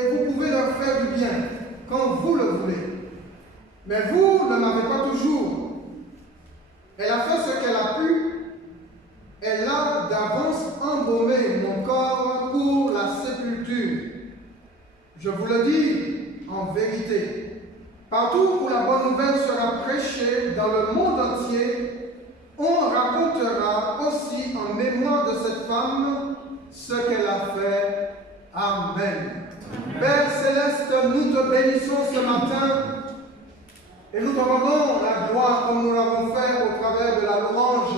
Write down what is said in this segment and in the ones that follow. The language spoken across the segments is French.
et vous pouvez leur faire du bien quand vous le voulez. Mais vous ne m'avez pas toujours. Elle a fait ce qu'elle a pu. Elle a d'avance embaumé mon corps pour la sépulture. Je vous le dis en vérité, partout où la bonne nouvelle sera prêchée dans le monde entier, on racontera aussi en mémoire de cette femme ce qu'elle a fait. Amen. Père Céleste, nous te bénissons ce matin et nous te rendons la gloire comme nous l'avons fait au travers de la louange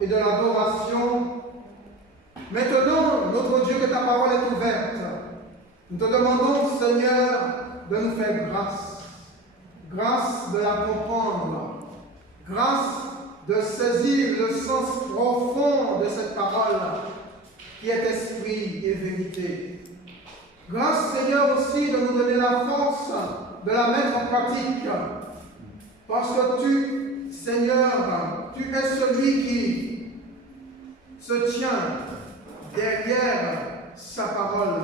et de l'adoration. Maintenant, notre Dieu, que ta parole est ouverte, nous te demandons, Seigneur, de nous faire grâce. Grâce de la comprendre. Grâce de saisir le sens profond de cette parole qui est esprit et vérité. Grâce, Seigneur, aussi de nous donner la force de la mettre en pratique. Parce que tu, Seigneur, tu es celui qui se tient derrière sa parole.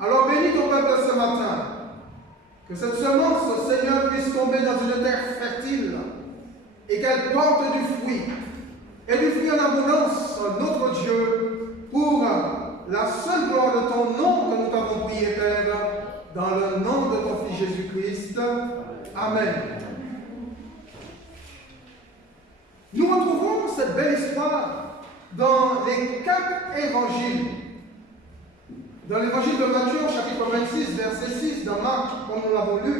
Alors bénis ton peuple ce matin. Que cette semence, Seigneur, puisse tomber dans une terre fertile et qu'elle porte du fruit. Et du fruit en abondance, notre Dieu, pour la seule gloire de ton nom que nous t'avons prié, Père, dans le nom de ton Fils Jésus-Christ. Amen. Nous retrouvons cette belle histoire dans les 4 évangiles. Dans l'évangile de Matthieu, au chapitre 26, verset 6, dans Marc, comme nous l'avons lu.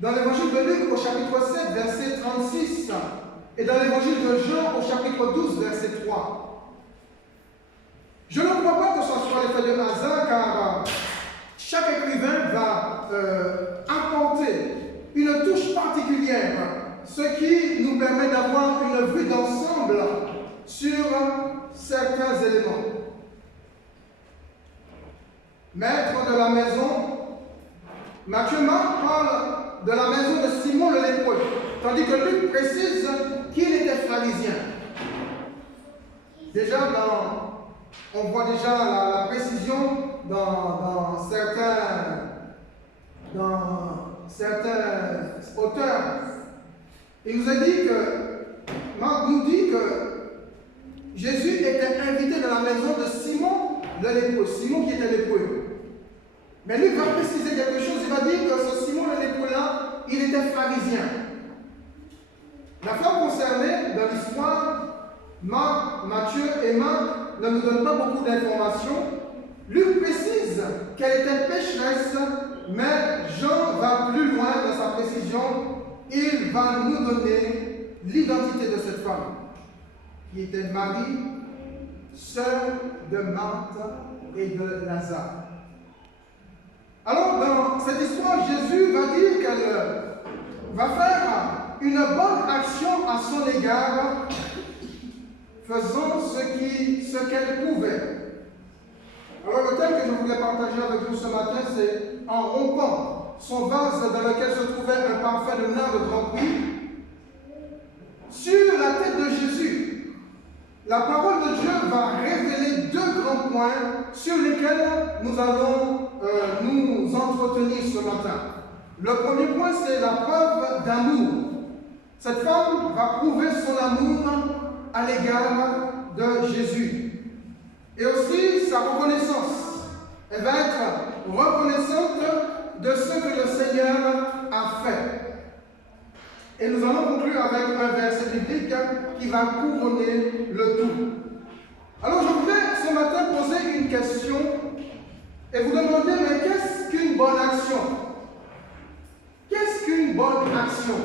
Dans l'évangile de Luc, au chapitre 7, verset 36. Et dans l'évangile de Jean, au chapitre 12, verset 3. Je ne crois pas que ce soit l'effet de hasard, car chaque écrivain va apporter une touche particulière, ce qui nous permet d'avoir une vue d'ensemble sur certains éléments. Maître de la maison, Matthieu Marc parle de la maison de Simon le lépreux, tandis que Luc précise qu'il était pharisien. Déjà, on voit déjà la précision dans certains auteurs. Il nous a dit que, Marc nous dit que Jésus était invité dans la maison de Simon le lépreux, Simon qui était lépreux. Mais Luc va préciser quelque chose, il va dire que ce Simon le lépreux-là, il était pharisien. La femme concernée dans l'histoire, Marc, Matthieu et Marc ne nous donnent pas beaucoup d'informations. Luc précise qu'elle était pécheresse, mais Jean va plus loin dans sa précision. Il va nous donner l'identité de cette femme, qui était Marie, sœur de Marthe et de Lazare. Alors, dans cette histoire, Jésus va dire qu'elle va faire une bonne action à son égard, faisant ce qu'elle pouvait. Alors, le thème que je voulais partager avec vous ce matin, c'est en rompant son vase dans lequel se trouvait un parfum de nard de grand prix, sur la tête de Jésus. La parole de Dieu va révéler 2 grands points sur lesquels nous allons nous entretenir ce matin. Le premier point, c'est la preuve d'amour. Cette femme va prouver son amour à l'égard de Jésus. Et aussi sa reconnaissance. Elle va être reconnaissante de ce que le Seigneur a fait. Et nous allons conclure avec un verset biblique qui va couronner le tout. Alors je voulais ce matin poser une question et vous demander, mais qu'est-ce qu'une bonne action? Qu'est-ce qu'une bonne action?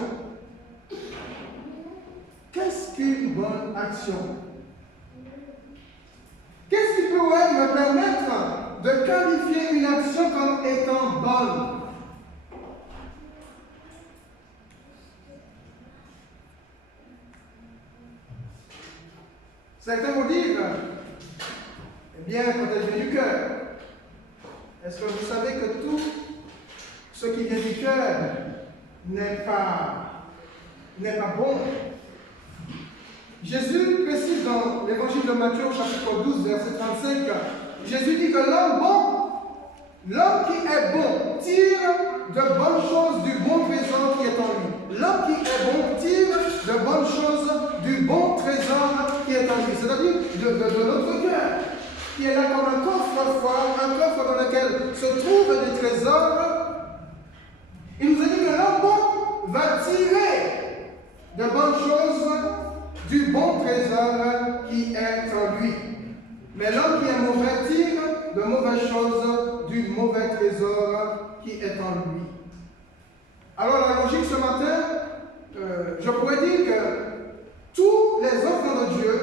Qu'est-ce qu'une bonne action? Qu'est-ce qui pourrait me permettre de qualifier une action comme étant bonne? Certains vont dire, eh bien, quand elle vient du cœur, est-ce que vous savez que tout ce qui vient du cœur n'est pas bon? Jésus précise dans l'évangile de Matthieu, au chapitre 12, verset 35, Jésus dit que l'homme bon L'homme qui est bon tire de bonnes choses du bon trésor qui est en lui. L'homme qui est bon tire de bonnes choses du bon trésor qui est en lui. C'est-à-dire de notre cœur, qui est là comme un coffre-fort, un coffre dans lequel se trouvent des trésors. Il nous a dit que l'homme bon va tirer de bonnes choses du bon trésor qui est en lui. Mais l'homme qui est mauvais tire de mauvaises choses du mauvais trésor qui est en lui. Alors la logique ce matin, je pourrais dire que tous les enfants de Dieu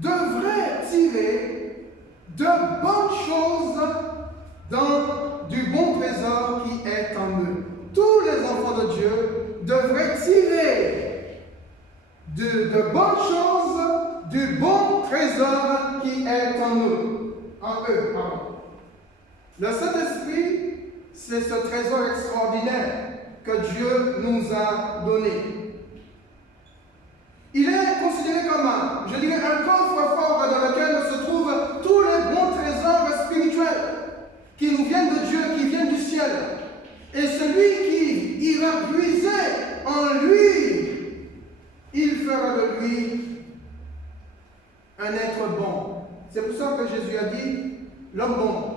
devraient tirer de bonnes choses du bon trésor qui est en eux. Tous les enfants de Dieu devraient tirer de bonnes choses du bon trésor qui est en eux. Le Saint-Esprit, c'est ce trésor extraordinaire que Dieu nous a donné. Il est considéré comme un coffre-fort dans lequel se trouvent tous les bons trésors spirituels qui nous viennent de Dieu, qui viennent du ciel. Et celui qui ira puiser en lui, il fera de lui un être bon. C'est pour ça que Jésus a dit l'homme bon.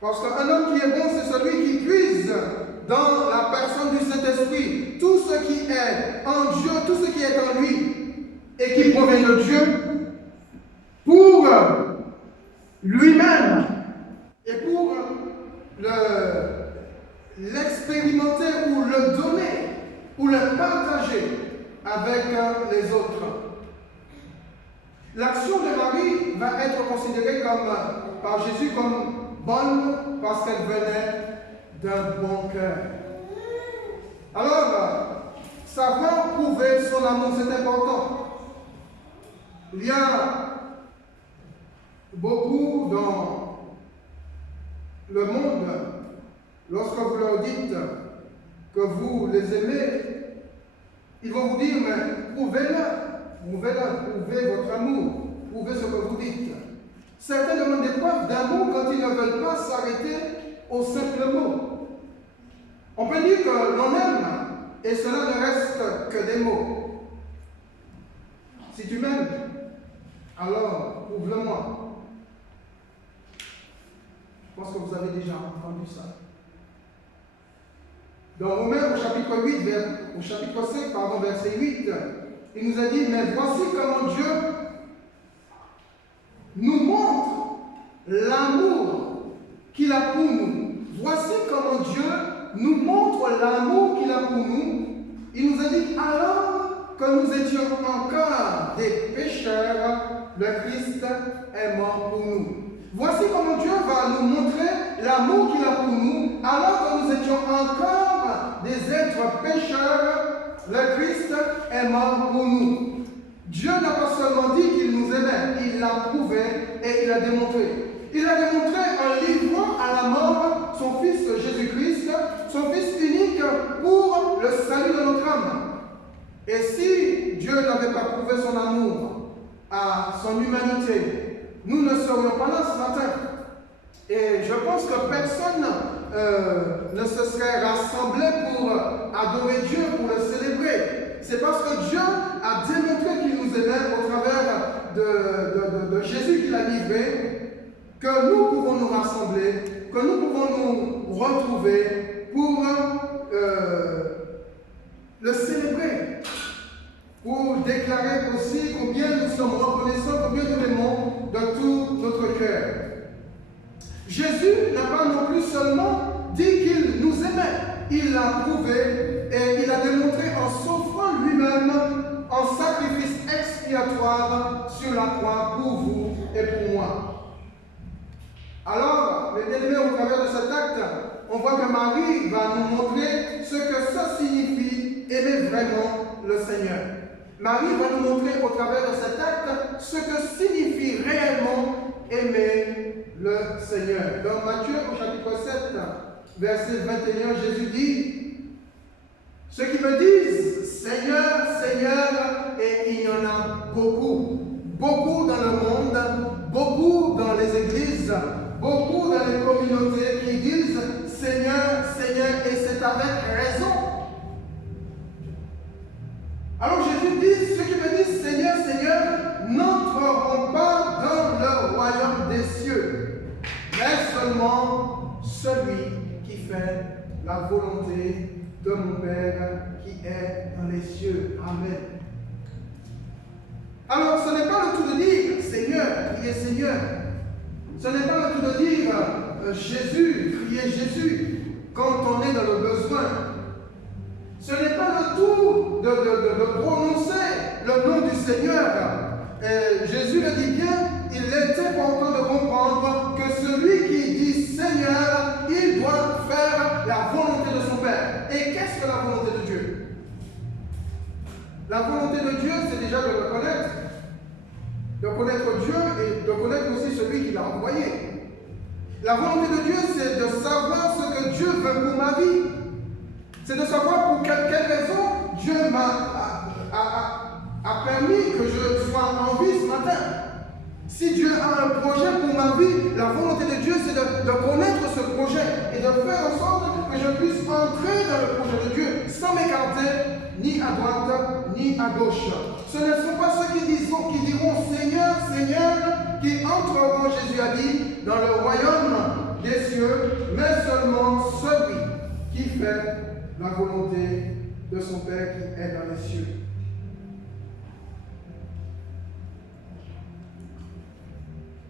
Parce qu'un homme qui est bon, c'est celui qui puise dans la personne du Saint-Esprit tout ce qui est en Dieu, tout ce qui est en lui et qui provient de Dieu pour lui-même et pour l'expérimenter ou le donner ou le partager avec les autres. L'action de Marie va être considérée par Jésus comme bonne parce qu'elle venait d'un bon cœur. Alors, savoir prouver son amour, c'est important. Il y a beaucoup dans le monde, lorsque vous leur dites que vous les aimez, ils vont vous dire, mais prouvez-le, prouvez votre amour, prouvez ce que vous dites. Certains demandent des preuves d'amour quand ils ne veulent pas s'arrêter au simple mot. On peut dire que l'on aime et cela ne reste que des mots. Si tu m'aimes, alors prouve-le-moi. Je pense que vous avez déjà entendu ça. Dans Romains au chapitre 5, verset 8, il nous a dit, mais voici comment Dieu nous montre l'amour qu'il a pour nous. Voici comment Dieu nous montre l'amour qu'il a pour nous. Il nous a dit, alors que nous étions encore des pécheurs, le Christ est mort pour nous. Voici comment Dieu va nous montrer l'amour qu'il a pour nous, alors que nous étions encore des êtres pécheurs, le Christ est mort pour nous. Dieu n'a pas seulement dit qu'il nous aimait, il l'a prouvé et il l'a démontré. Il l'a démontré en livrant à la mort son Fils Jésus-Christ, son Fils unique pour le salut de notre âme. Et si Dieu n'avait pas prouvé son amour à son humanité, nous ne serions pas là ce matin. Et je pense que personne ne se serait rassemblé pour adorer Dieu, pour le célébrer. C'est parce que Dieu a démontré qu'il nous aimait au travers de Jésus qu'il a livré, que nous pouvons nous rassembler, que nous pouvons nous retrouver pour le célébrer, pour déclarer aussi combien nous sommes reconnaissants, combien nous l'aimons de tout notre cœur. Jésus n'a pas non plus seulement dit qu'il nous aimait, il l'a prouvé et il a démontré en s'offrant lui-même en sacrifice expiatoire sur la croix pour vous et pour moi. Alors, mes bien-aimés, au travers de cet acte, on voit que Marie va nous montrer ce que ça signifie aimer vraiment le Seigneur. Marie va nous montrer au travers de cet acte ce que signifie réellement aimer le Seigneur. Dans Matthieu au chapitre 7, verset 21, Jésus dit, ceux qui me disent Seigneur, Seigneur, et il y en a beaucoup. Beaucoup dans le monde, beaucoup dans les églises, beaucoup avec raison. Alors Jésus dit, ceux qui me disent Seigneur, Seigneur, n'entreront pas dans le royaume des cieux, mais seulement celui qui fait la volonté de mon Père qui est dans les cieux. Amen. Alors ce n'est pas le tout de dire Seigneur, crier Seigneur. Ce n'est pas le tout de dire Jésus, crier Jésus quand on est dans le besoin. Ce n'est pas le tout de prononcer le nom du Seigneur. Jésus le dit bien, il était important de comprendre que celui qui dit Seigneur, il doit faire la volonté de son Père. Et qu'est-ce que la volonté de Dieu? La volonté de Dieu, c'est déjà de le connaître. De connaître Dieu et de connaître aussi celui qui l'a envoyé. La volonté de Dieu, c'est de savoir ce que Dieu veut pour ma vie. C'est de savoir pour quelle raison Dieu a permis que je sois en vie ce matin. Si Dieu a un projet pour ma vie, la volonté de Dieu, c'est de connaître ce projet et de faire en sorte que je puisse entrer dans le projet de Dieu sans m'écarter ni à droite ni à gauche. Ce ne sont pas ceux qui diront Seigneur, Seigneur, qui entreront, Jésus a dit, dans le royaume des cieux, mais seulement celui qui fait la volonté de son Père qui est dans les cieux.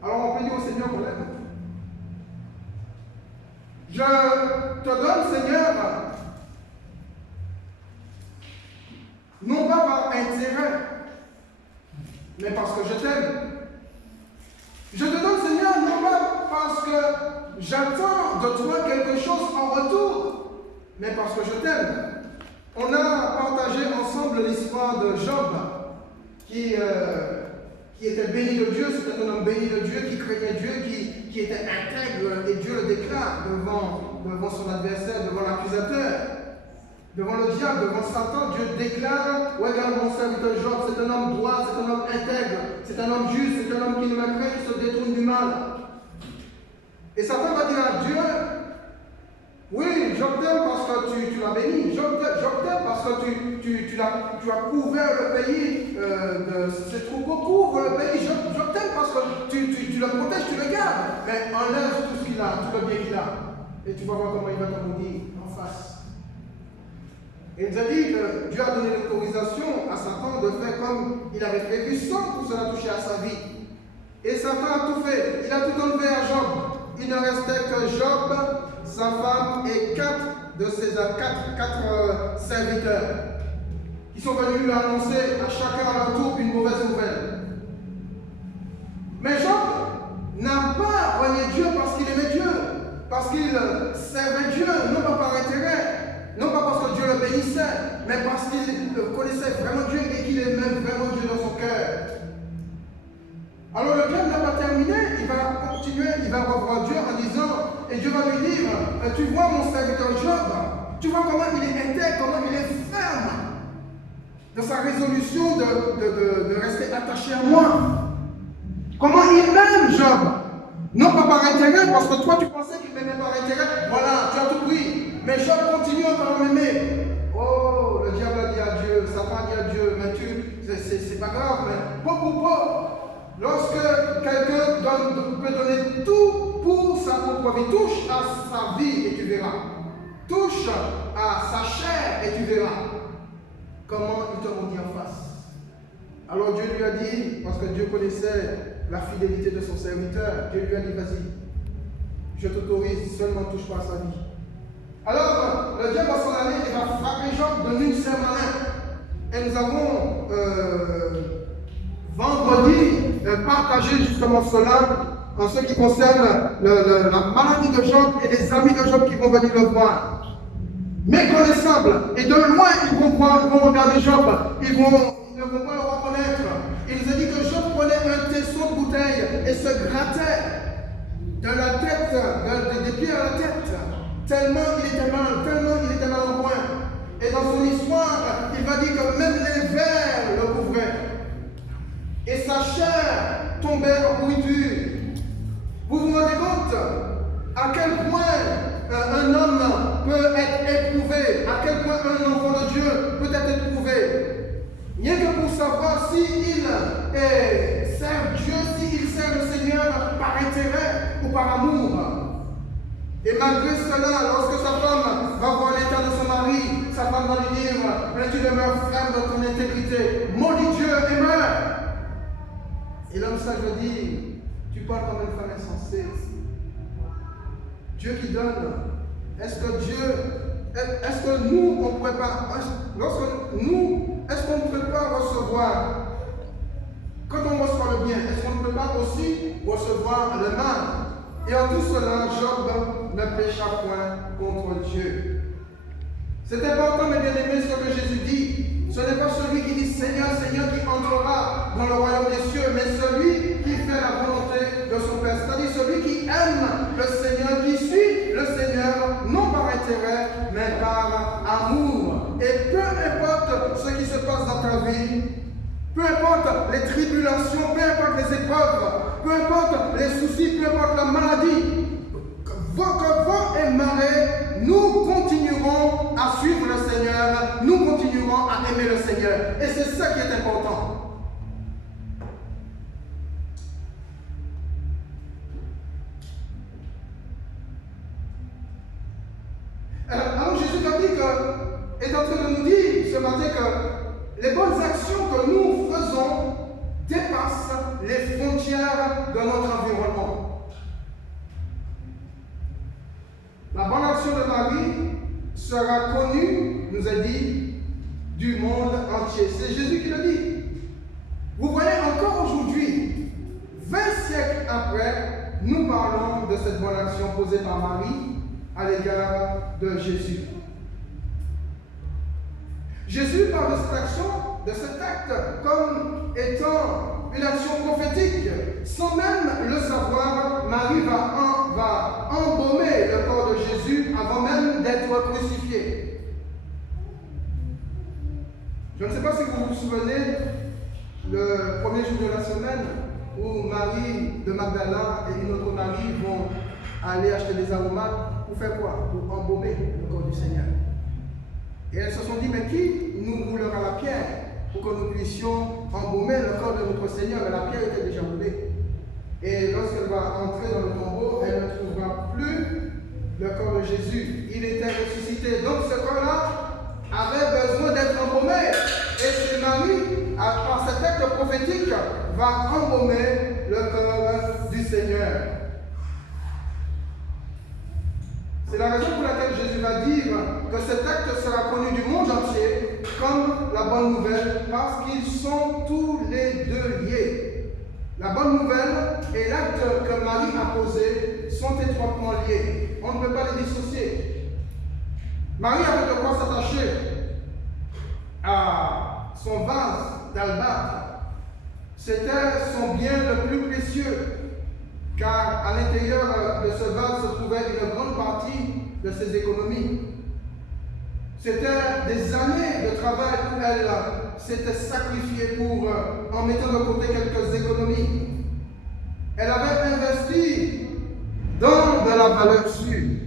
Alors on peut dire au Seigneur qu'on l'aime. Je te donne, Seigneur, non pas par intérêt, mais parce que je t'aime. Je te donne, Seigneur, non pas parce que j'attends de toi quelque chose en retour, mais parce que je t'aime. On a partagé ensemble l'histoire de Job, qui était béni de Dieu. C'était un homme béni de Dieu, qui craignait Dieu, qui était intègre, et Dieu le déclare devant son adversaire, devant l'accusateur, devant le diable, devant Satan. Dieu déclare, regarde mon serviteur Job, c'est un homme droit, c'est un homme intègre, c'est un homme juste, c'est un homme qui ne me craint, qui se détourne du mal. Et Satan va dire à Dieu, oui, Job t'aime parce que tu l'as béni. Job t'aime parce que tu as couvert le pays, ces troupeaux couvrent le pays. Job t'aime parce que tu le protèges, tu le gardes. Mais enlève tout ce qu'il a, tout le bien qu'il a. Et tu vas voir comment il va te maudire en face. Et il nous a dit que Dieu a donné l'autorisation à Satan de faire comme il avait prévu sans que cela touche à sa vie. Et Satan a tout fait. Il a tout enlevé à Job. Il ne restait que Job, sa femme et quatre serviteurs qui sont venus lui annoncer à chacun à leur tour une mauvaise nouvelle. Mais Job n'a pas renié Dieu parce qu'il aimait Dieu, parce qu'il servait Dieu, non pas par intérêt, non pas parce que Dieu le bénissait, mais parce qu'il connaissait vraiment Dieu et qu'il aimait vraiment Dieu dans son cœur. Alors le diable n'a pas terminé, il va continuer, il va revoir Dieu en disant, et Dieu va lui dire, tu vois mon serviteur Job, tu vois comment il est intègre, comment il est ferme dans sa résolution de rester attaché à moi. Comment il m'aime Job, non pas par intérêt, parce que toi tu pensais qu'il m'aimait par intérêt, voilà, tu as tout pris, mais Job continue encore à m'aimer. Oh, le diable a dit à Dieu, Satan a dit à Dieu, mais c'est pas grave, mais lorsque quelqu'un peut donner tout pour sa propre vie, touche à sa vie et tu verras. Touche à sa chair et tu verras comment il te maudit en face. Alors Dieu lui a dit, parce que Dieu connaissait la fidélité de son serviteur, Dieu lui a dit, vas-y, je t'autorise, seulement touche pas à sa vie. Alors le diable va s'en aller et va frapper Job de l'une seule main. Et nous avons vendredi partager justement cela en ce qui concerne la maladie de Job et les amis de Job qui vont venir le voir. Méconnaissables. Et de loin, ils vont regarder Job. Ils ne vont pas le reconnaître. Il nous a dit que Job prenait un tesson de bouteille et se grattait de la tête, des pieds à la tête. Tellement il était mal en point. Et dans son histoire, il va dire que même les vers le couvraient. Et sa chair tombait en pourriture. Vous vous rendez compte à quel point un homme peut peut être éprouvé, à quel point un enfant de Dieu peut être éprouvé. Rien que pour savoir s'il sert Dieu, s'il sert le Seigneur par intérêt ou par amour. Et malgré cela, lorsque sa femme va voir l'état de son mari, sa femme va lui dire, mais tu demeures ferme dans ton intégrité, maudit Dieu et meurs. Et l'homme sage va dire, tu parles comme une femme insensée. Dieu qui donne, est-ce que nous, on ne pourrait pas, est-ce qu'on ne peut pas recevoir, quand on reçoit le bien, est-ce qu'on ne peut pas aussi recevoir le mal? Et en tout cela, Job ne pécha point contre Dieu. C'est important, mes bien-aimés, ce que Jésus dit. Ce n'est pas celui qui dit Seigneur, Seigneur qui entrera dans le royaume des cieux, mais celui qui fait la volonté de son Père. C'est-à-dire celui qui aime le Seigneur, qui suit le Seigneur, non par intérêt, mais par amour. Et peu importe ce qui se passe dans ta vie, peu importe les tribulations, peu importe les épreuves, peu importe les soucis, peu importe la maladie, que vent et marée, nous continuerons à suivre le Seigneur, nous continuerons à aimer le Seigneur. Et c'est ça qui est important. Alors Jésus a dit est en train de nous dire ce matin que les bonnes actions que nous faisons dépassent les frontières de notre environnement. La bonne action de Marie sera connue, nous a dit, du monde entier. C'est Jésus qui le dit. Vous voyez, encore aujourd'hui, 20 siècles après, nous parlons de cette bonne action posée par Marie à l'égard de Jésus. Jésus parle de cette action, de cet acte, comme étant une action prophétique. Sans même le savoir, Marie va embaumer le corps de Jésus avant même d'être crucifié. Je ne sais pas si vous vous souvenez, le premier jour de la semaine, où Marie de Magdala et une autre Marie vont aller acheter des aromates. Pour faire quoi? Pour embaumer le corps du Seigneur. Et elles se sont dit, mais qui nous roulera la pierre pour que nous puissions embaumer le corps de notre Seigneur? Mais la pierre était déjà roulée. Et lorsqu'elle va entrer dans le tombeau, elle ne trouvera plus le corps de Jésus. Il était ressuscité. Donc ce corps-là avait besoin d'être embaumé. Et c'est Marie, par cet acte prophétique, va embaumer le corps du Seigneur. C'est la raison pour laquelle Jésus va dire que cet acte sera connu du monde entier comme la bonne nouvelle, parce qu'ils sont tous les deux liés. La bonne nouvelle et l'acte que Marie a posé sont étroitement liés. On ne peut pas les dissocier. Marie avait de quoi s'attacher à son vase d'albâtre. C'était son bien le plus précieux, car à l'intérieur de ce vase se trouvait une grande partie de ses économies. C'était des années de travail où elle s'était sacrifiée pour en mettant de côté quelques économies. Elle avait investi dans de la valeur sûre.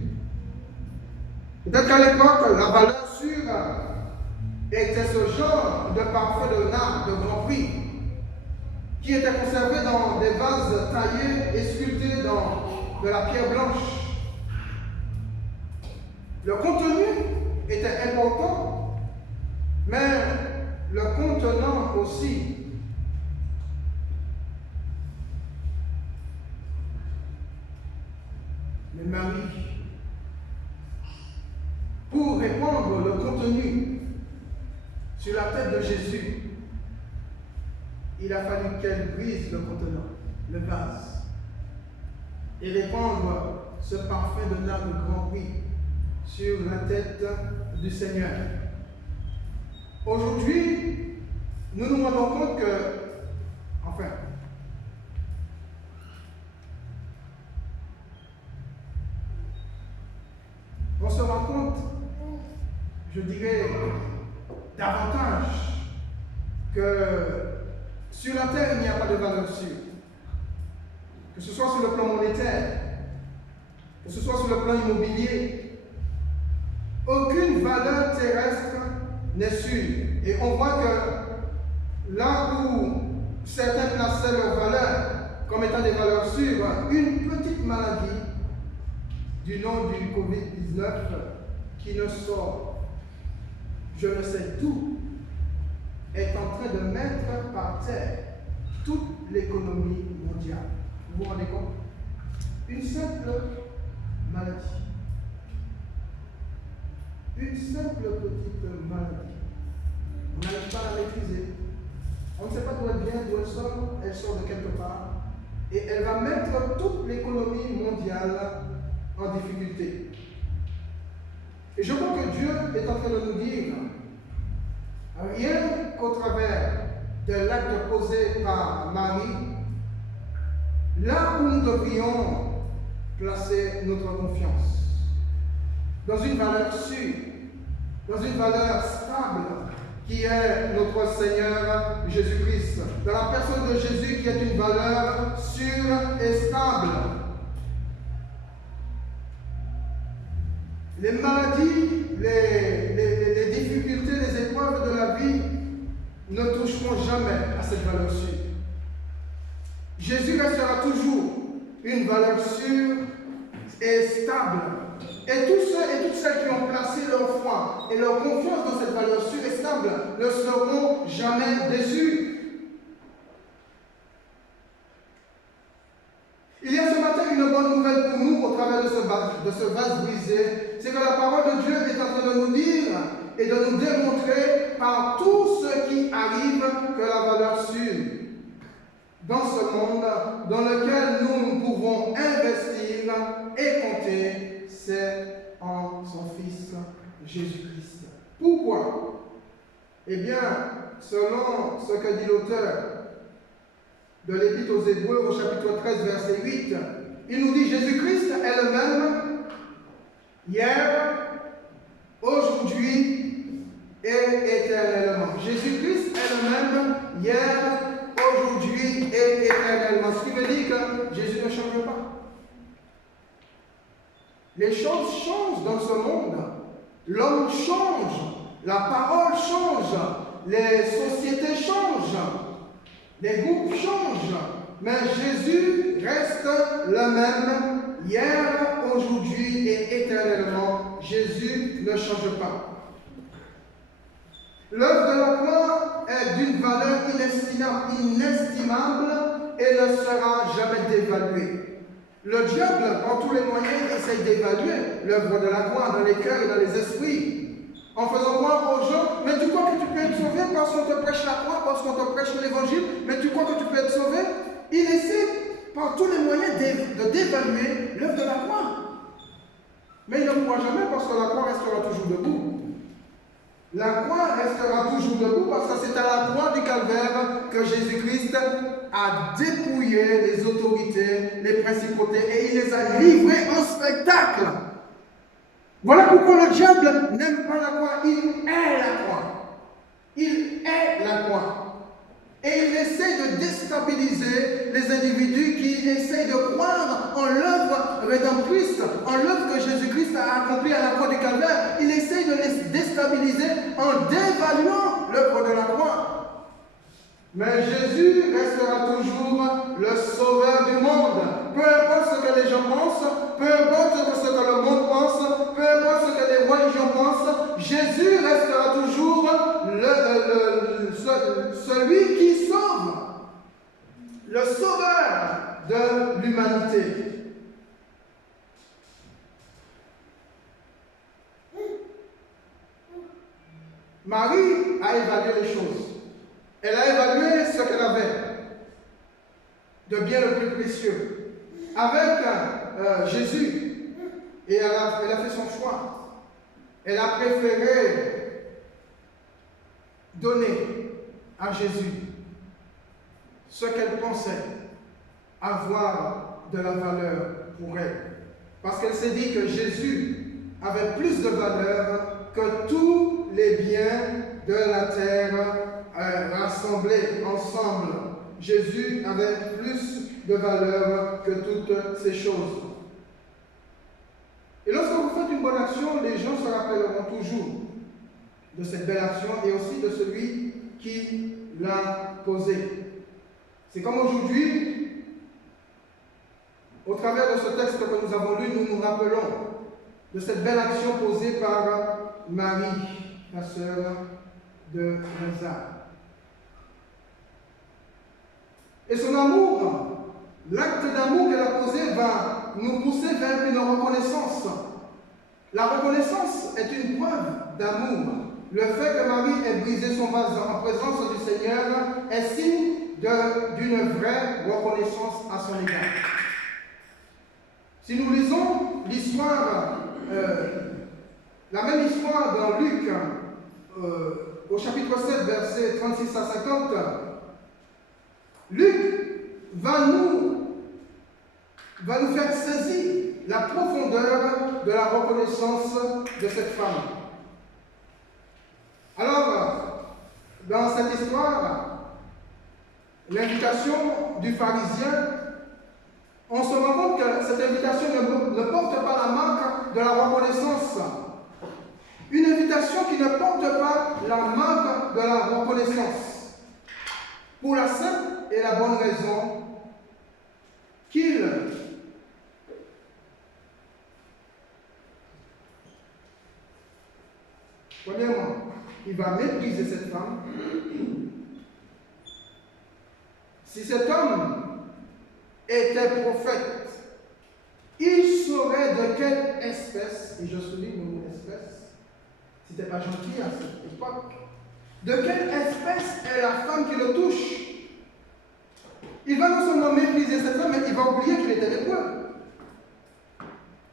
Peut-être qu'à l'époque, la valeur sûre était ce genre de parfum de nard de grand prix, qui était conservé dans des vases taillés et sculptés dans de la pierre blanche. Le contenu était important, mais le contenant aussi. Mais Marie, pour répandre le contenu sur la tête de Jésus, il a fallu qu'elle brise le contenant, le vase, et répandre ce parfum de nard de grand prix sur la tête du Seigneur. Aujourd'hui, nous nous rendons compte que, enfin, on se rend compte, je dirais, davantage que sur la terre, il n'y a pas de valeur sûre. Que ce soit sur le plan monétaire, que ce soit sur le plan immobilier, aucune valeur terrestre n'est sûre. Et on voit que là où certains plaçaient leurs valeurs comme étant des valeurs sûres, une petite maladie du nom du Covid-19 qui ne sort, je ne sais d'où, est en train de mettre par terre toute l'économie mondiale. Vous vous rendez compte? Une simple maladie. Une simple petite maladie. On n'arrive pas à la maîtriser. On ne sait pas d'où elle vient, d'où elle sort de quelque part. Et elle va mettre toute l'économie mondiale en difficulté. Et je crois que Dieu est en train de nous dire, rien qu'au travers de l'acte posé par Marie, là où nous devrions placer notre confiance, dans une valeur sûre, dans une valeur stable, qui est notre Seigneur Jésus-Christ, dans la personne de Jésus qui est une valeur sûre et stable. Les maladies, les difficultés, les épreuves de la vie ne toucheront jamais à cette valeur sûre. Jésus restera toujours une valeur sûre et stable. Et tous ceux et toutes celles qui ont placé leur foi et leur confiance dans cette valeur sûre et stable ne seront jamais déçus. Il y a ce matin une bonne nouvelle pour nous au travers de ce vase brisé. C'est que la parole de Dieu est en train de nous dire et de nous démontrer par tout ce qui arrive que la valeur sûre dans ce monde dans lequel nous pouvons investir et compter, c'est en son Fils Jésus-Christ. Pourquoi? Eh bien, selon ce que dit l'auteur de l'Épître aux Hébreux au chapitre 13, verset 8, il nous dit Jésus-Christ est le même hier, aujourd'hui et éternellement. Jésus-Christ est le même hier, aujourd'hui et éternellement. Ce qui veut dire que Jésus ne change pas. Les choses changent dans ce monde. L'homme change, la parole change, les sociétés changent, les groupes changent. Mais Jésus reste le même hier, aujourd'hui et éternellement. Jésus ne change pas. L'œuvre de la croix est d'une valeur inestimable et ne sera jamais dévaluée. Le diable, par tous les moyens, essaye d'évaluer l'œuvre de la croix dans les cœurs et dans les esprits, en faisant croire aux gens, mais tu crois que tu peux être sauvé parce qu'on te prêche la croix, parce qu'on te prêche l'évangile, mais tu crois que tu peux être sauvé? Il essaie par tous les moyens de dévaluer l'œuvre de la croix. Mais il ne pourra jamais parce que la croix restera toujours debout. La croix restera toujours debout parce que c'est à la croix du calvaire que Jésus-Christ a dépouillé les autorités, les principautés et il les a livrées en spectacle. Voilà pourquoi le diable n'aime pas la croix. Il est la croix. Il est la croix. Et il essaie de déstabiliser les individus qui essayent de croire en l'œuvre rédemptrice, en l'œuvre que Jésus-Christ a accomplie à la croix du calvaire. Il essaie de les déstabiliser en dévaluant l'œuvre de la croix. Mais Jésus restera toujours le sauveur du monde. Peu importe ce que les gens pensent, peu importe ce que le monde pense, peu importe ce que les religions pensent, Jésus restera toujours celui qui sauve, le sauveur de l'humanité. Marie a évalué les choses. Elle a évalué ce qu'elle avait de bien le plus précieux avec Jésus et elle a fait son choix. Elle a préféré donner à Jésus ce qu'elle pensait avoir de la valeur pour elle. Parce qu'elle s'est dit que Jésus avait plus de valeur que tous les biens de la terre rassemblés ensemble. Jésus avait plus de valeur que toutes ces choses. Et lorsque vous faites une bonne action, les gens se rappelleront toujours de cette belle action et aussi de celui qui l'a posée. C'est comme aujourd'hui, au travers de ce texte que nous avons lu, nous nous rappelons de cette belle action posée par Marie, la sœur de Lazare. Et son amour, l'acte d'amour qu'elle a posé va nous pousser vers une reconnaissance. La reconnaissance est une preuve d'amour. Le fait que Marie ait brisé son vase en présence du Seigneur est signe d'une vraie reconnaissance à son égard. Si nous lisons l'histoire, la même histoire dans Luc, au chapitre 7, versets 36 à 50, Luc va nous faire saisir la profondeur de la reconnaissance de cette femme. Alors, dans cette histoire, l'invitation du pharisien, on se rend compte que cette invitation ne porte pas la marque de la reconnaissance. Une invitation qui ne porte pas la marque de la reconnaissance. Pour la simple et la bonne raison qu'il premièrement, il va mépriser cette femme. Si cet homme était prophète, il saurait de quelle espèce, et je souligne le mot espèce, c'était pas gentil à cette époque, de quelle espèce est la femme qui le touche. Il va non seulement mépriser cette femme, mais il va oublier qu'il était lépreux.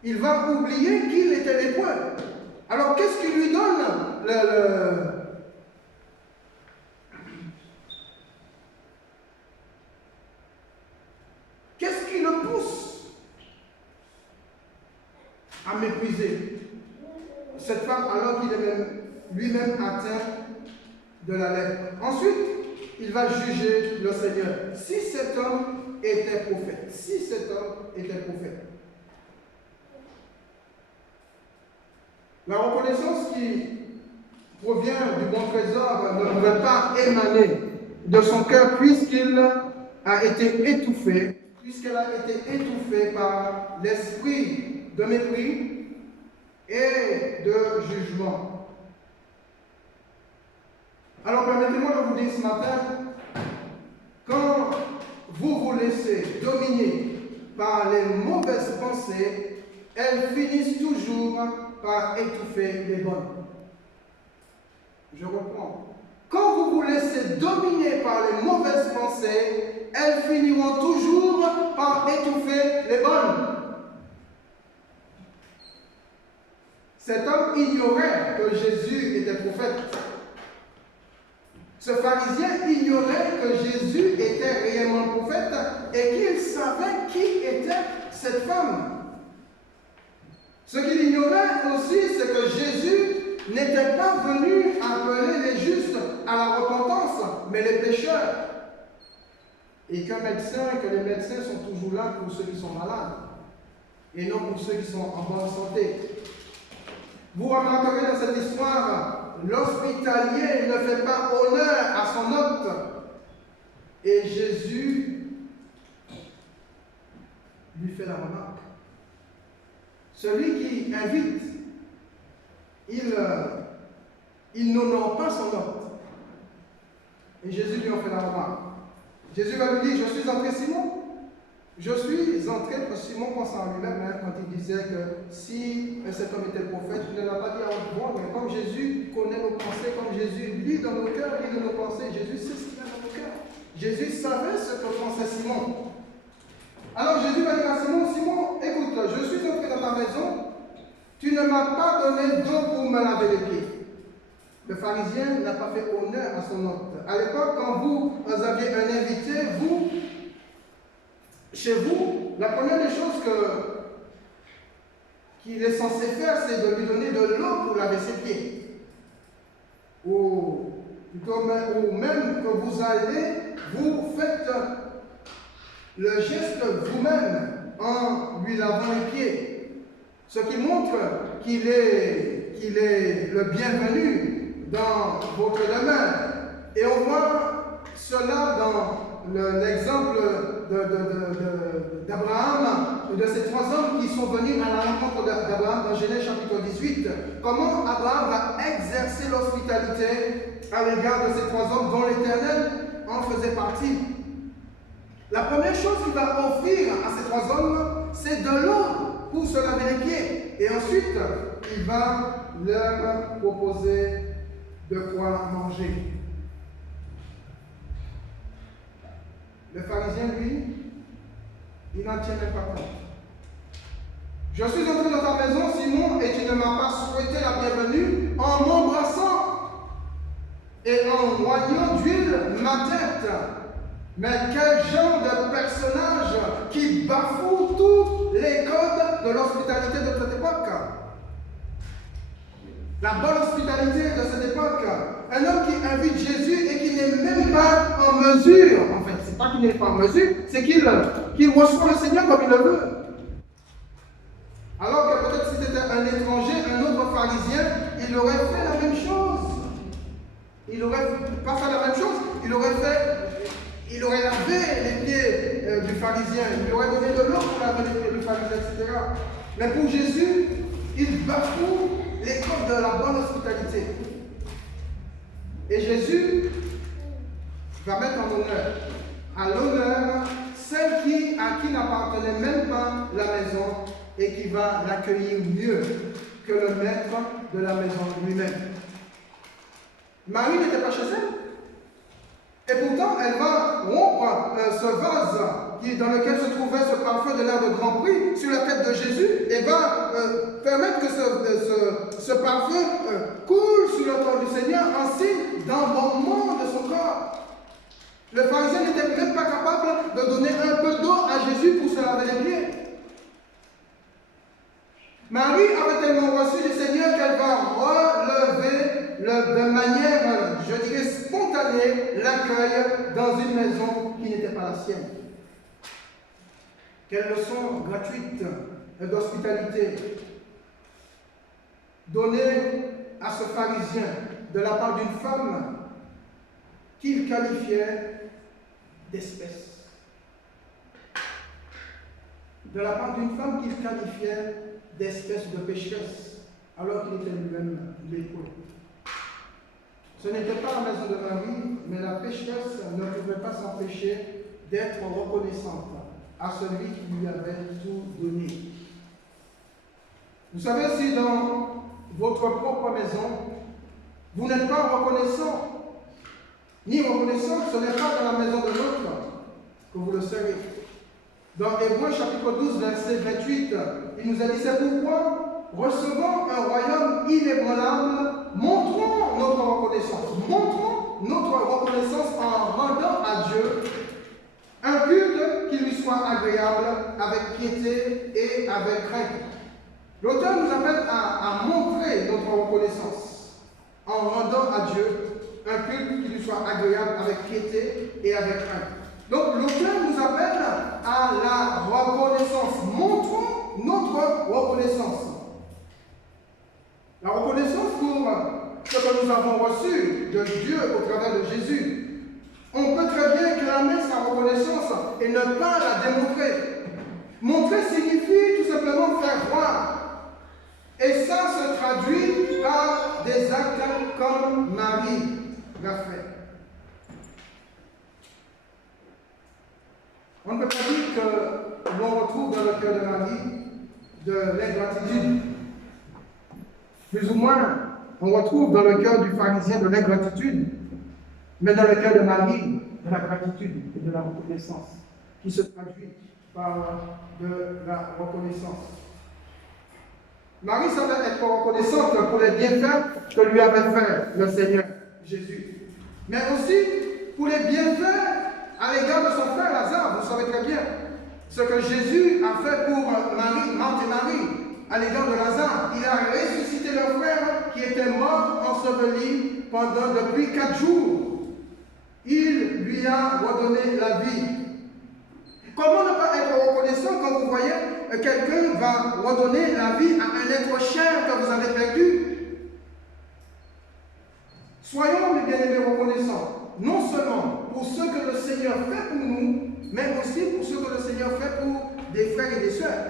Il va oublier qu'il était lépreux. Alors qu'est-ce qui lui donne Qu'est-ce qui le pousse à mépriser cette femme alors qu'il est lui-même atteint de la lèpre? Ensuite, il va juger le Seigneur. Si cet homme était prophète, la reconnaissance qui provient du bon trésor ne pourrait pas émaner de son cœur puisqu'elle a été étouffée par l'esprit de mépris et de jugement. Alors permettez-moi de vous dire ce matin, quand vous vous laissez dominer par les mauvaises pensées, elles finissent toujours par étouffer les bonnes. Je reprends. Quand vous vous laissez dominer par les mauvaises pensées, elles finiront toujours par étouffer les bonnes. Cet homme ignorait que Jésus était prophète. Ce pharisien ignorait que Jésus était réellement prophète et qu'il savait qui était cette femme. Ce qu'il ignorait aussi, c'est que Jésus n'était pas venu appeler les justes à la repentance, mais les pécheurs. Et que les médecins sont toujours là pour ceux qui sont malades, et non pour ceux qui sont en bonne santé. Vous remarquerez dans cette histoire, l'hospitalier ne fait pas honneur à son hôte. Et Jésus lui fait la remarque. Celui qui invite, il n'honore pas son hôte. Et Jésus lui en fait la remarque. Jésus va lui dire, je suis entré Simon. Je suis entré, Simon pensant à lui-même quand il disait que si cet homme était prophète, il ne l'a pas dit à haute voix, mais comme Jésus connaît nos pensées, comme Jésus lit dans nos cœurs, lit dans nos pensées, Jésus sait ce qu'il y a dans nos cœurs. Jésus savait ce que pensait Simon. Alors Jésus va dire à Simon, Simon, écoute, je suis entré dans ta maison, tu ne m'as pas donné d'eau pour me laver les pieds. Le pharisien n'a pas fait honneur à son hôte. À l'époque, quand vous aviez un invité, chez vous, la première des choses qu'il est censé faire, c'est de lui donner de l'eau pour laver ses pieds. Ou même que vous allez, vous faites le geste vous-même en lui lavant les pieds. Ce qui montre qu'il est le bienvenu dans votre demeure. Et on voit cela dans l'exemple d'Abraham et de ces trois hommes qui sont venus à la rencontre d'Abraham dans Genèse chapitre 18. Comment Abraham va exercer l'hospitalité à l'égard de ces trois hommes dont l'Éternel en faisait partie. La première chose qu'il va offrir à ces trois hommes, c'est de l'eau pour se laver les pieds. Et ensuite, il va leur proposer de quoi manger. Le pharisien, lui, il n'en tient même pas compte. Je suis entré dans ta maison, Simon, et tu ne m'as pas souhaité la bienvenue en m'embrassant et en noyant d'huile ma tête. Mais quel genre de personnage qui bafoue tous les codes de l'hospitalité de cette époque? La bonne hospitalité de cette époque. Un homme qui invite Jésus et qui n'est même pas en mesure, en fait, c'est pas qu'il n'est pas en mesure, c'est qu'il reçoit le Seigneur comme il le veut. Alors que peut-être si c'était un étranger, un autre pharisien, il aurait fait la même chose. Il n'aurait pas fait la même chose, il aurait lavé les pieds du pharisien, il aurait donné de l'eau pour laver les pieds du pharisien, etc. Mais pour Jésus, il bafoue les codes de la bonne hospitalité. Et Jésus va mettre en honneur, à l'honneur, celle à qui n'appartenait même pas la maison et qui va l'accueillir mieux que le maître de la maison lui-même. Marie n'était pas chez elle. Et pourtant, elle va rompre ce vase dans lequel se trouvait ce parfum de l'air de grand prix sur la tête de Jésus et va permettre que ce parfum coule sur le corps du Seigneur en signe d'embaumement de son corps. Le pharisien n'était même pas capable de donner un peu d'eau à Jésus pour se laver les pieds. Marie avait tellement reçu du Seigneur qu'elle va relever de manière, je dirais, spontanée, l'accueil dans une maison qui n'était pas la sienne. Quelle leçon gratuite d'hospitalité donnée à ce pharisien de la part d'une femme qu'il qualifiait d'espèce. De la part d'une femme qu'il qualifiait d'espèce de pécheresse, alors qu'il était lui-même lépreux. Ce n'était pas la maison de Marie, mais la pécheresse ne pouvait pas s'empêcher d'être reconnaissante à celui qui lui avait tout donné. Vous savez, si dans votre propre maison, vous n'êtes pas reconnaissant, ni reconnaissant, ce n'est pas dans la maison de l'autre que vous le serez. Dans Hébreux chapitre 12, verset 28, il nous a dit, c'est pourquoi, recevant un royaume inébranlable, montrons notre reconnaissance. Montrons notre reconnaissance en rendant à Dieu un culte qui lui soit agréable, avec piété et avec crainte. L'auteur nous appelle à montrer notre reconnaissance en rendant à Dieu un culte qui lui soit agréable, avec piété et avec crainte. Donc l'auteur nous appelle à la reconnaissance. Montrons notre reconnaissance. La reconnaissance pour ce que nous avons reçu de Dieu au travers de Jésus. On peut très bien clamer sa reconnaissance et ne pas la démontrer. Montrer signifie tout simplement faire voir. Et ça se traduit par des actes comme Marie l'a fait. On ne peut pas dire que l'on retrouve dans le cœur de Marie de l'ingratitude. Plus ou moins, on retrouve dans le cœur du pharisien de l'ingratitude, mais dans le cœur de Marie, de la gratitude et de la reconnaissance, qui se traduit par de la reconnaissance. Marie savait être reconnaissante pour les bienfaits que lui avait fait le Seigneur Jésus, mais aussi pour les bienfaits à l'égard de son frère Lazare. Vous savez très bien ce que Jésus a fait pour Marie, Marthe et Marie, à l'égard de Lazare. Il a ressuscité leur frère qui était mort enseveli depuis 4 jours. Il lui a redonné la vie. Comment ne pas être reconnaissant quand vous voyez quelqu'un va redonner la vie à un être cher que vous avez perdu. Soyons, mes bien-aimés, reconnaissants, non seulement pour ce que le Seigneur fait pour nous, mais aussi pour ce que le Seigneur fait pour des frères et des sœurs.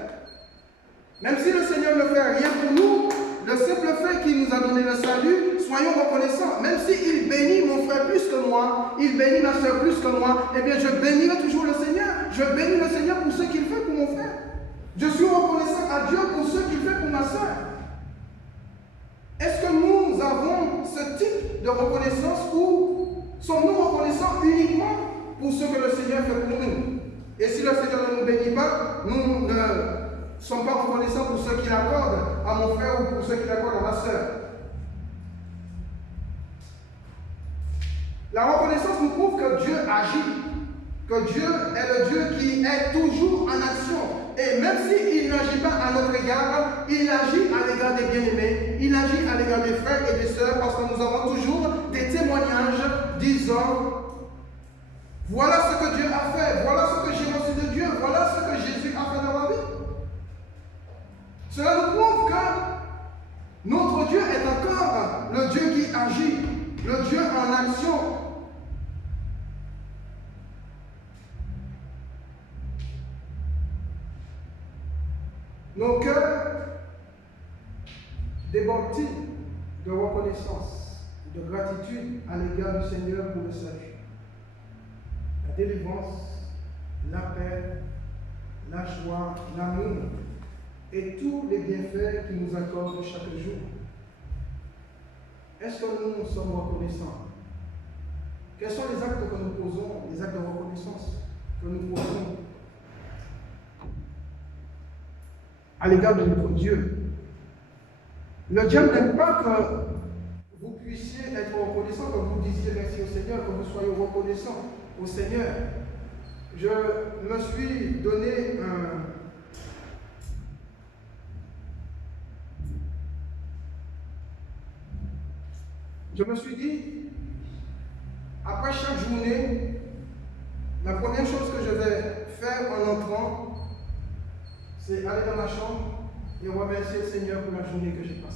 Même si le Seigneur ne fait rien pour nous, le simple fait qu'il nous a donné le salut, soyons reconnaissants. Même s'il bénit mon frère plus que moi, il bénit ma soeur plus que moi, eh bien je bénirai toujours le Seigneur. Je bénis le Seigneur pour ce qu'il fait pour mon frère. Je suis reconnaissant à Dieu pour ce qu'il fait pour ma soeur. Est-ce que nous avons ce type de reconnaissance ou sommes-nous reconnaissants uniquement pour ce que le Seigneur fait pour nous? Et si le Seigneur ne nous bénit pas, nous ne sommes pas reconnaissants pour ce qu'il accorde à mon frère ou pour ce qu'il accorde à ma soeur. La reconnaissance nous prouve que Dieu agit, que Dieu est le Dieu qui est toujours en action. Et même s'il n'agit pas à notre égard, il agit à l'égard des bien-aimés, il agit à l'égard des frères et des sœurs, parce que nous avons toujours des témoignages disant voilà ce que Dieu a fait, voilà ce que j'ai reçu de Dieu, voilà ce que Jésus a fait dans ma vie. Cela nous prouve que notre Dieu est encore le Dieu qui agit, le Dieu en action. Nos cœurs débordent-ils de reconnaissance, de gratitude à l'égard du Seigneur pour le salut, la délivrance, la paix, la joie, l'amour et tous les bienfaits qu'il nous accorde chaque jour? Est-ce que nous sommes reconnaissants? Quels sont les actes que nous posons, les actes de reconnaissance que nous posons à l'égard de notre Dieu? Le diable n'aime pas que vous puissiez être reconnaissant, que vous disiez merci au Seigneur, que vous soyez reconnaissant au Seigneur. Je me suis donné Je me suis dit, après chaque journée, la première chose que je vais faire en entrant, c'est aller dans ma chambre et remercier le Seigneur pour la journée que j'ai passée.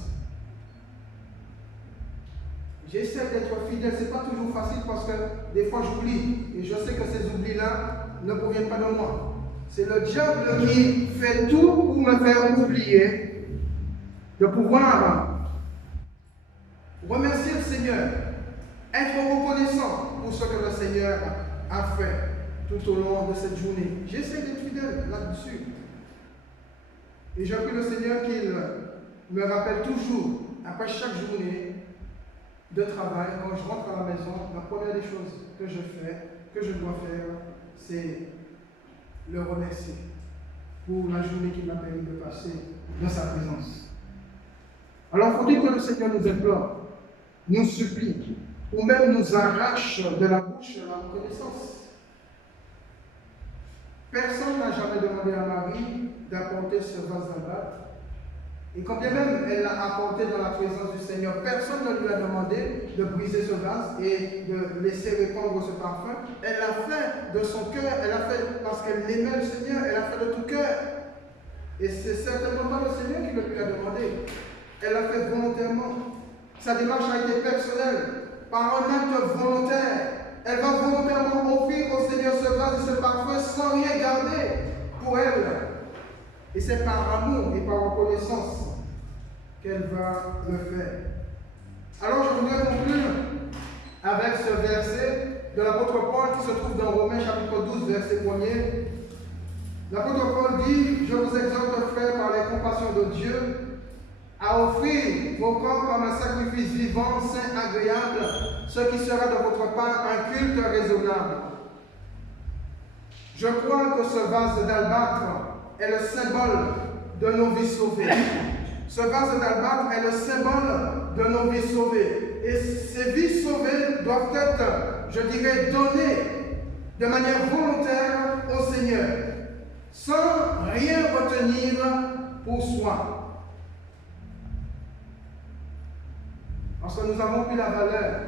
J'essaie d'être fidèle, ce n'est pas toujours facile parce que des fois j'oublie. Et je sais que ces oublis-là ne proviennent pas de moi. C'est le diable qui fait tout pour me faire oublier de pouvoir remercier le Seigneur, être reconnaissant pour ce que le Seigneur a fait tout au long de cette journée. J'essaie d'être fidèle là-dessus. Et je prie le Seigneur qu'il me rappelle toujours, après chaque journée de travail, quand je rentre à la maison, la première des choses que je fais, que je dois faire, c'est le remercier pour la journée qu'il m'a permis de passer dans sa présence. Alors, faut-il que le Seigneur nous implore, nous supplie, ou même nous arrache de la bouche la reconnaissance? Personne n'a jamais demandé à Marie d'apporter ce vase d'albâtre. Et quand bien même elle l'a apporté dans la présence du Seigneur, personne ne lui a demandé de briser ce vase et de laisser répandre ce parfum. Elle l'a fait de son cœur, elle l'a fait parce qu'elle aimait le Seigneur, elle l'a fait de tout cœur. Et c'est certainement pas le Seigneur qui le lui a demandé. Elle l'a fait volontairement. Sa démarche a été personnelle, par un acte volontaire. Elle va volontairement offrir au Seigneur ce vase et ce parfum sans rien garder pour elle. Et c'est par amour et par reconnaissance qu'elle va le faire. Alors je voudrais conclure avec ce verset de l'apôtre Paul qui se trouve dans Romains chapitre 12, verset 1er. L'apôtre Paul dit: je vous exhorte, frères, par les compassions de Dieu, à offrir vos corps comme un sacrifice vivant, saint, agréable, ce qui sera de votre part un culte raisonnable. Je crois que ce vase d'albâtre est le symbole de nos vies sauvées. Ce vase d'albâtre est le symbole de nos vies sauvées. Et ces vies sauvées doivent être, je dirais, données de manière volontaire au Seigneur, sans rien retenir pour soi. Parce que nous avons pris la valeur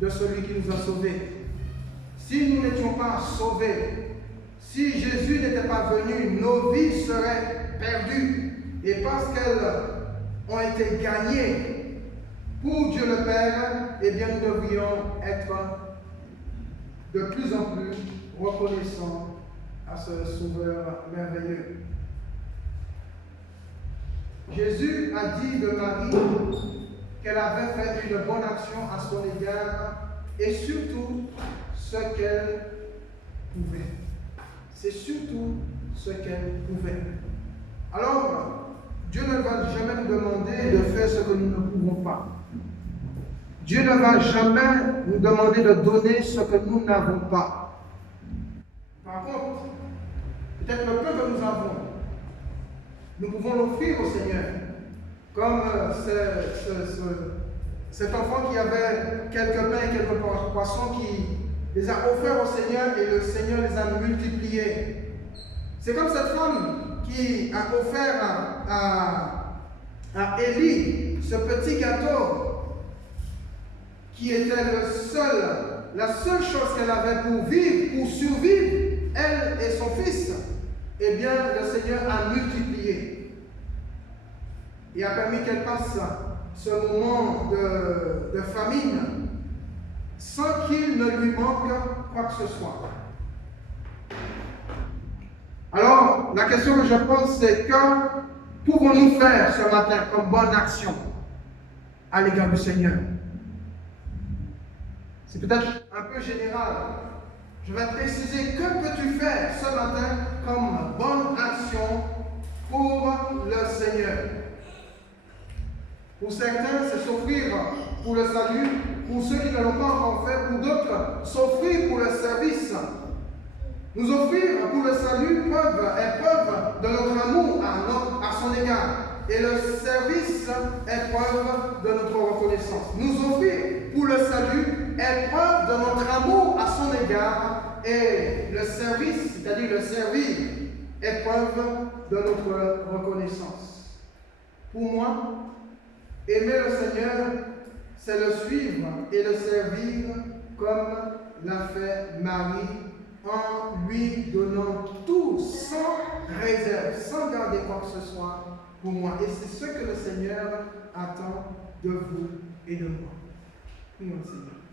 de celui qui nous a sauvés. Si nous n'étions pas sauvés, Si Jésus n'était pas venu, nos vies seraient perdues. Et parce qu'elles ont été gagnées pour Dieu le Père, eh bien nous devrions être de plus en plus reconnaissants à ce Sauveur merveilleux. Jésus a dit de Marie qu'elle avait fait une bonne action à son égard et surtout ce qu'elle pouvait. C'est surtout ce qu'elle pouvait. Alors, Dieu ne va jamais nous demander de faire ce que nous ne pouvons pas. Dieu ne va jamais nous demander de donner ce que nous n'avons pas. Par contre, peut-être le peu que nous avons, nous pouvons l'offrir au Seigneur. Comme cet enfant qui avait quelques pains et quelques poissons qui les a offerts au Seigneur et le Seigneur les a multipliés. C'est comme cette femme qui a offert à Élie ce petit gâteau qui était la seule chose qu'elle avait pour vivre, pour survivre, elle et son fils. Eh bien, le Seigneur a multiplié et a permis qu'elle passe ce moment de famine sans qu'il ne lui manque quoi que ce soit. Alors, la question que je pose, c'est que pouvons-nous faire ce matin comme bonne action à l'égard du Seigneur? C'est peut-être un peu général. Je vais préciser, que peux-tu faire ce matin comme bonne action pour le Seigneur? Pour certains, c'est s'offrir pour le salut. Pour ceux qui ne l'ont pas encore fait, pour d'autres, s'offrir pour le service. Nous offrir pour le salut est preuve de notre amour à son égard. Et le service est preuve de notre reconnaissance. Nous offrir pour le salut est preuve de notre amour à son égard. Et le service, c'est-à-dire le servir, est preuve de notre reconnaissance. Pour moi, aimer le Seigneur, c'est le suivre et le servir comme l'a fait Marie, en lui donnant tout sans réserve, sans garder quoi que ce soit pour moi. Et c'est ce que le Seigneur attend de vous et de moi. Prions le Seigneur.